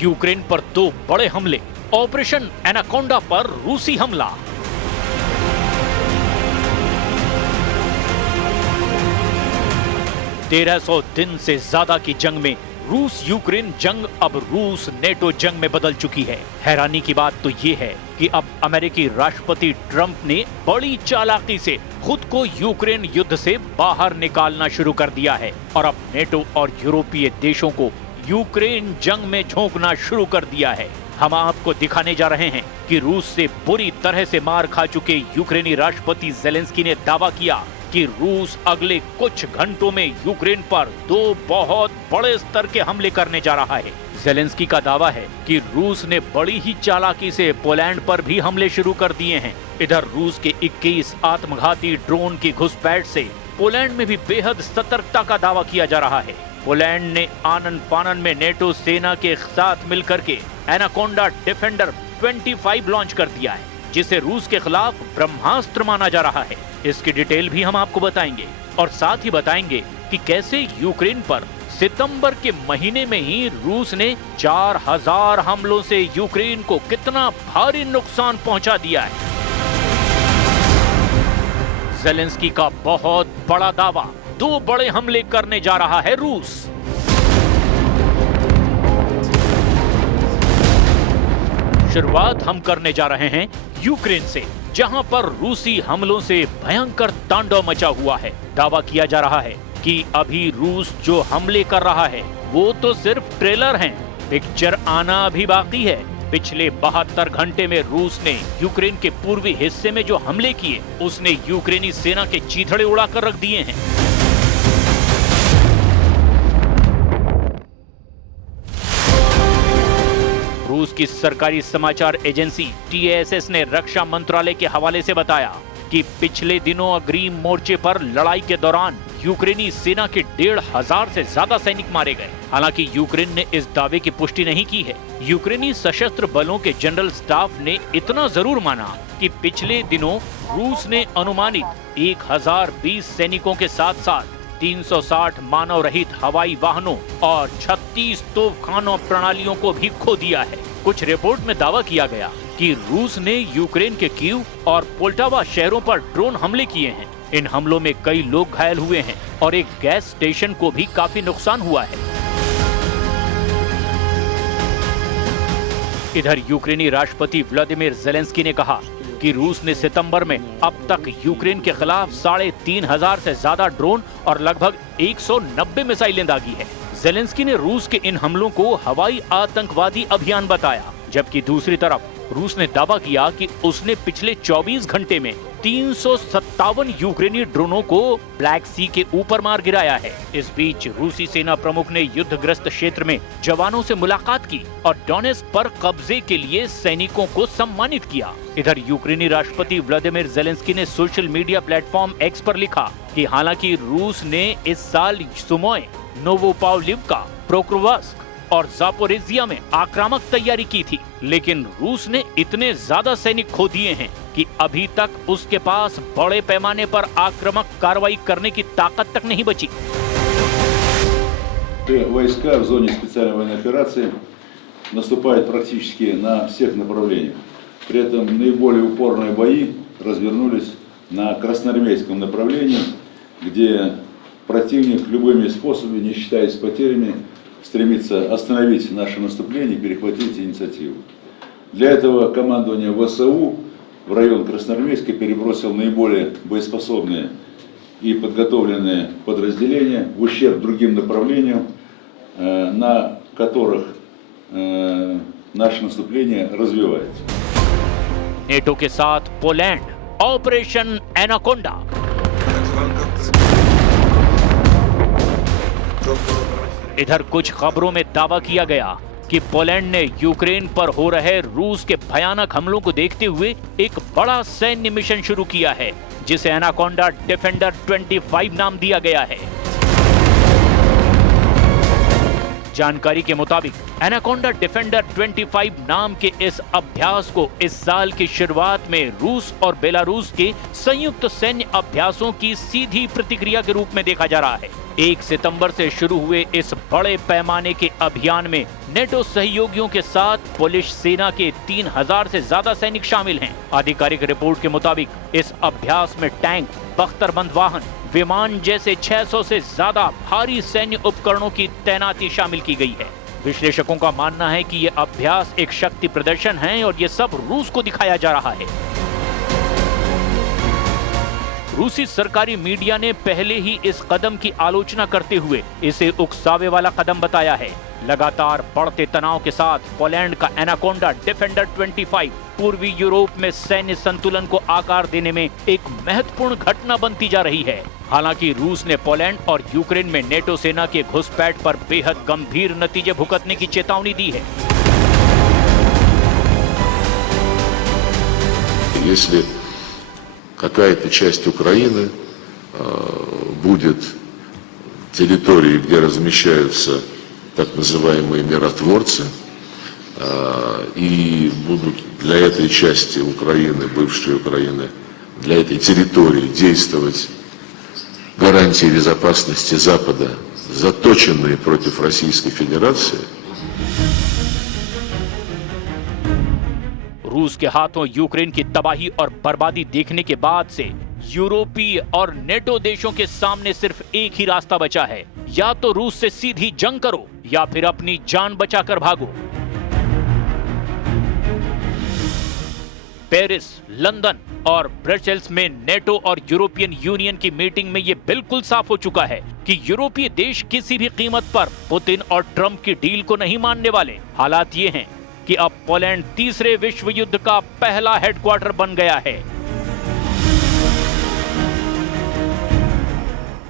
Ukraine पर 2 बड़े हमले, ऑपरेशन एनाकोंडा पर रूसी हमला। तेरह 1300 दिन से ज्यादा की जंग में रूस यूक्रेन जंग अब रूस नेटो जंग में बदल चुकी है। हैरानी की बात तो ये है कि अब अमेरिकी राष्ट्रपति ट्रंप ने बड़ी चालाकी से खुद को यूक्रेन युद्ध से बाहर निकालना शुरू कर दिया है और अब नेटो और यूरोपीय देशों को यूक्रेन जंग में झोंकना शुरू कर दिया है। हम आपको दिखाने जा रहे हैं कि रूस से बुरी तरह से मार खा चुके यूक्रेनी राष्ट्रपति ज़ेलेंस्की ने दावा किया कि रूस अगले कुछ घंटों में यूक्रेन पर 2 बहुत बड़े स्तर के हमले करने जा रहा है। ज़ेलेंस्की का दावा है कि रूस ने बड़ी ही चालाकी से पोलैंड पर भी हमले शुरू कर दिए हैं। इधर रूस के 21 आत्मघाती ड्रोन की घुसपैठ से पोलैंड में भी बेहद सतर्कता का दावा किया जा रहा है। पोलैंड ने आनन फानन में नेटो सेना के साथ मिलकर के एनाकोंडा डिफेंडर 25 लॉन्च कर दिया है, जिसे रूस के खिलाफ ब्रह्मास्त्र माना जा रहा है। इसकी डिटेल भी हम आपको बताएंगे और साथ ही बताएंगे कि कैसे यूक्रेन पर सितंबर के महीने में ही रूस ने 4000 हमलों से यूक्रेन को कितना भारी नुकसान पहुंचा दिया है। ज़ेलेंस्की का बहुत बड़ा दावा, 2 बड़े हमले करने जा रहा है रूस। शुरुआत हम करने जा रहे हैं यूक्रेन से, जहां पर रूसी हमलों से भयंकर तांडव मचा हुआ है। दावा किया जा रहा है कि अभी रूस जो हमले कर रहा है वो तो सिर्फ ट्रेलर हैं, पिक्चर आना अभी बाकी है। पिछले 72 घंटे में रूस ने यूक्रेन के पूर्वी हिस्से में जो हमले किए उसने यूक्रेनी सेना के चीथड़े उड़ाकर रख दिए हैं। रूस की सरकारी समाचार एजेंसी TASS ने रक्षा मंत्रालय के हवाले से बताया कि पिछले दिनों अग्रिम मोर्चे पर लड़ाई के दौरान यूक्रेनी सेना के 1500 से ज्यादा सैनिक मारे गए। हालांकि यूक्रेन ने इस दावे की पुष्टि नहीं की है। यूक्रेनी सशस्त्र बलों के जनरल स्टाफ ने इतना जरूर माना कि पिछले दिनों रूस ने अनुमानित 1020 सैनिकों के साथ साथ 360 मानव रहित हवाई वाहनों और 36 तोपखानों प्रणालियों को भी खो दिया है। कुछ रिपोर्ट में दावा किया गया कि रूस ने यूक्रेन के कीव और पोल्टावा शहरों पर ड्रोन हमले किए हैं। इन हमलों में कई लोग घायल हुए हैं और एक गैस स्टेशन को भी काफी नुकसान हुआ है। इधर यूक्रेनी राष्ट्रपति व्लादिमीर ज़ेलेंस्की ने कहा कि रूस ने सितंबर में अब तक यूक्रेन के खिलाफ 3500 से ज्यादा ड्रोन और लगभग 190 मिसाइलें दागी है। ज़ेलेंस्की ने रूस के इन हमलों को हवाई आतंकवादी अभियान बताया, जबकि दूसरी तरफ रूस ने दावा किया कि उसने पिछले 24 घंटे में 357 यूक्रेनी ड्रोनों को ब्लैक सी के ऊपर मार गिराया है। इस बीच रूसी सेना प्रमुख ने युद्धग्रस्त क्षेत्र में जवानों से मुलाकात की और डोनेट्स्क पर कब्जे के लिए सैनिकों को सम्मानित किया। इधर यूक्रेनी राष्ट्रपति व्लादिमीर ज़ेलेंस्की ने सोशल मीडिया प्लेटफॉर्म X पर लिखा कि हालांकि रूस ने इस साल सुमोय, नोवोपावलिवका, पोक्रोव्स्क और ज़ापोरिजिया में आक्रामक तैयारी की थी, लेकिन रूस ने इतने ज्यादा सैनिक खो दिए हैं कि अभी तक उसके पास बड़े पैमाने पर आक्रामक कार्रवाई करने की ताकत तक नहीं बची। Войска в зоне специальной военной операции наступают практически на всех направлениях. При этом наиболее упорные бои развернулись на красноармейском направлении, где противник любыми способами, не считаясь потерями, стремится остановить наше наступление и перехватить инициативу. Для этого командование ВСУ в район Красноармейска перебросил наиболее боеспособные и подготовленные подразделения в ущерб другим направлениям, на которых наше наступление развивается. नेटो के साथ पोलैंड, ऑपरेशन एनाकोंडा। इधर कुछ खबरों में दावा किया गया कि पोलैंड ने यूक्रेन पर हो रहे रूस के भयानक हमलों को देखते हुए एक बड़ा सैन्य मिशन शुरू किया है, जिसे एनाकोंडा डिफेंडर 25 नाम दिया गया है। जानकारी के मुताबिक एनाकोंडा डिफेंडर 25 नाम के इस अभ्यास को इस साल की शुरुआत में रूस और बेलारूस के संयुक्त सैन्य अभ्यासों की सीधी प्रतिक्रिया के रूप में देखा जा रहा है। 1 सितंबर से शुरू हुए इस बड़े पैमाने के अभियान में नेटो सहयोगियों के साथ पोलिश सेना के 3000 से ज्यादा सैनिक शामिल हैं। आधिकारिक रिपोर्ट के मुताबिक इस अभ्यास में टैंक, बख्तरबंद वाहन, विमान जैसे 600 से ज्यादा भारी सैन्य उपकरणों की तैनाती शामिल की गई है। विश्लेषकों का मानना है कि ये अभ्यास एक शक्ति प्रदर्शन है और ये सब रूस को दिखाया जा रहा है। रूसी सरकारी मीडिया ने पहले ही इस कदम की आलोचना करते हुए इसे उकसावे वाला कदम बताया है। लगातार बढ़ते तनाव के साथ पोलैंड का एनाकोंडा डिफेंडर 25 पूर्वी यूरोप में सैन्य संतुलन को आकार देने में एक महत्वपूर्ण घटना बनती जा रही है। हालांकि रूस ने पोलैंड और यूक्रेन में नेटो सेना के घुसपैठ पर बेहद गंभीर नतीजे भुगतने की चेतावनी दी है। Если какая-то часть Украины будет территорией, где размещаются так называемые миротворцы, и будут для этой части Украины, бывшей Украины, для этой территории действовать гарантии безопасности Запада, заточенные против Российской Федерации. रूस के हाथों यूक्रेन की तबाही और बर्बादी देखने के बाद से यूरोपीय और नेटो देशों के सामने सिर्फ एक ही रास्ता बचा है, या तो रूस से सीधी जंग करो या फिर अपनी जान बचाकर भागो। पेरिस, लंदन और ब्रसेल्स में नेटो और यूरोपियन यूनियन की मीटिंग में यह बिल्कुल साफ हो चुका है कि यूरोपीय देश किसी भी कीमत पर पुतिन और ट्रंप की डील को नहीं मानने वाले। हालात ये हैं कि अब पोलैंड तीसरे विश्व युद्ध का पहला हेडक्वार्टर बन गया है।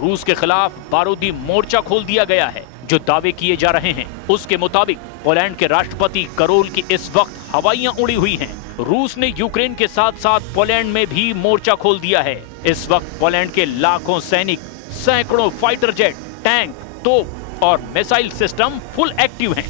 रूस के खिलाफ बारूदी मोर्चा खोल दिया गया है। जो दावे किए जा रहे हैं उसके मुताबिक पोलैंड के राष्ट्रपति करोल की इस वक्त हवाइयां उड़ी हुई हैं। रूस ने यूक्रेन के साथ साथ पोलैंड में भी मोर्चा खोल दिया है। इस वक्त पोलैंड के लाखों सैनिक, सैकड़ों फाइटर जेट, टैंक, तोप और मिसाइल सिस्टम फुल एक्टिव हैं।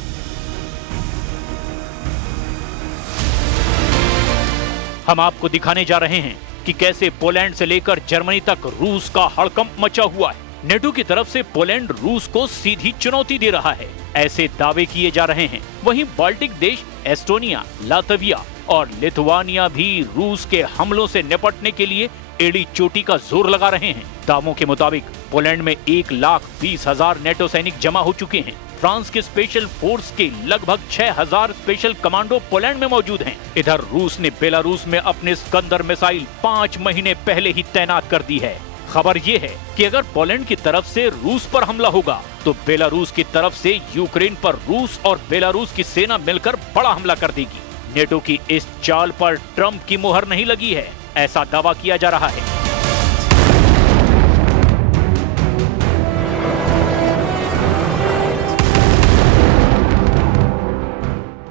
हम आपको दिखाने जा रहे हैं कि कैसे पोलैंड से लेकर जर्मनी तक रूस का हड़कंप मचा हुआ है। नेटो की तरफ से पोलैंड रूस को सीधी चुनौती दे रहा है, ऐसे दावे किए जा रहे हैं। वहीं बाल्टिक देश एस्टोनिया, लातविया और लिथुआनिया भी रूस के हमलों से निपटने के लिए एड़ी चोटी का जोर लगा रहे हैं। दावों के मुताबिक पोलैंड में 1,20,000 नेटो सैनिक जमा हो चुके हैं। फ्रांस के स्पेशल फोर्स के लगभग 6,000 स्पेशल कमांडो पोलैंड में मौजूद हैं। इधर रूस ने बेलारूस में अपने स्कंदर मिसाइल 5 महीने पहले ही तैनात कर दी है। खबर ये है कि अगर पोलैंड की तरफ से रूस पर हमला होगा तो बेलारूस की तरफ से यूक्रेन पर रूस और बेलारूस की सेना मिलकर बड़ा हमला कर देगी। नेटो की इस चाल पर ट्रंप की मुहर नहीं लगी है, ऐसा दावा किया जा रहा है।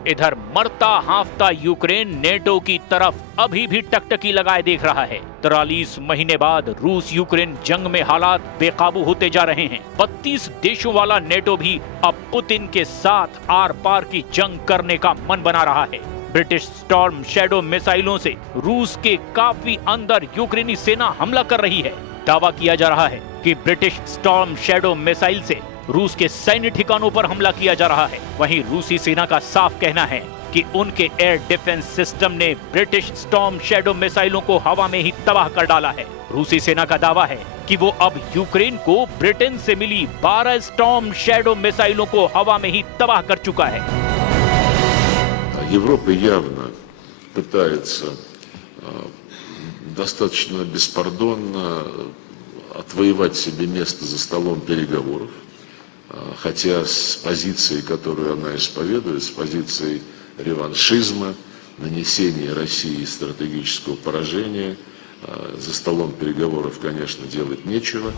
इधर मरता हांफता यूक्रेन नेटो की तरफ अभी भी टकटकी लगाए देख रहा है। 43 महीने बाद रूस यूक्रेन जंग में हालात बेकाबू होते जा रहे हैं। 32 देशों वाला नेटो भी अब पुतिन के साथ आर पार की जंग करने का मन बना रहा है। ब्रिटिश स्टॉर्म शैडो मिसाइलों से रूस के काफी अंदर यूक्रेनी सेना हमला कर रही है। दावा किया जा रहा है कि ब्रिटिश स्टॉर्म शैडो मिसाइल से रूस के सैन्य ठिकानों पर हमला किया जा रहा है। वहीं रूसी सेना का साफ कहना है कि उनके एयर डिफेंस सिस्टम ने ब्रिटिश स्टॉर्म शैडो मिसाइलों को हवा में ही तबाह कर डाला है। रूसी सेना का दावा है कि वो अब यूक्रेन को ब्रिटेन से मिली 12 स्टॉर्म शैडो मिसाइलों को हवा में ही तबाह कर चुका है। Европа явно пытается достаточно беспардонно отвоевать себе место за столом переговоров, хотя с позицией, которую она исповедует, с позицией реваншизма, нанесения России стратегического поражения, за столом переговоров, конечно, делать нечего.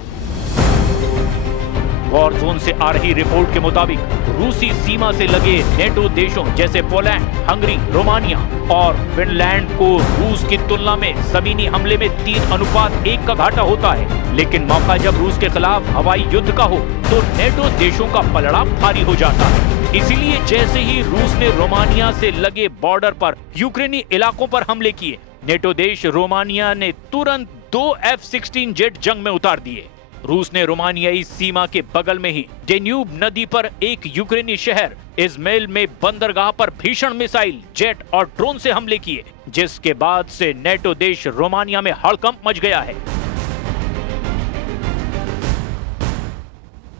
वॉर जोन से आ रही रिपोर्ट के मुताबिक रूसी सीमा से लगे नेटो देशों जैसे पोलैंड, हंगरी, रोमानिया और फिनलैंड को रूस की तुलना में जमीनी हमले में 3:1 का घाटा होता है। लेकिन मौका जब रूस के खिलाफ हवाई युद्ध का हो तो नेटो देशों का पलड़ा भारी हो जाता है। इसीलिए जैसे ही रूस ने रोमानिया से लगे बॉर्डर पर यूक्रेनी इलाकों पर हमले किए, नेटो देश रोमानिया ने तुरंत 2 F-16 जेट जंग में उतार दिए। रूस ने रोमानियाई सीमा के बगल में ही डेन्यूब नदी पर एक यूक्रेनी शहर इज़माइल में बंदरगाह पर भीषण मिसाइल, जेट और ड्रोन से हमले किए, जिसके बाद से नेटो देश रोमानिया में हड़कंप मच गया है।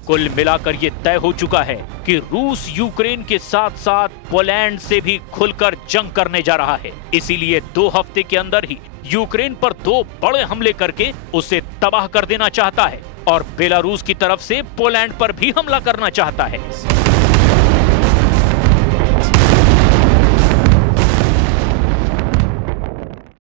कुल मिलाकर ये तय हो चुका है कि रूस यूक्रेन के साथ साथ पोलैंड से भी खुलकर जंग करने जा रहा है। इसीलिए 2 हफ्ते के अंदर ही यूक्रेन पर 2 बड़े हमले करके उसे तबाह कर देना चाहता है और बेलारूस की तरफ से पोलैंड पर भी हमला करना चाहता है।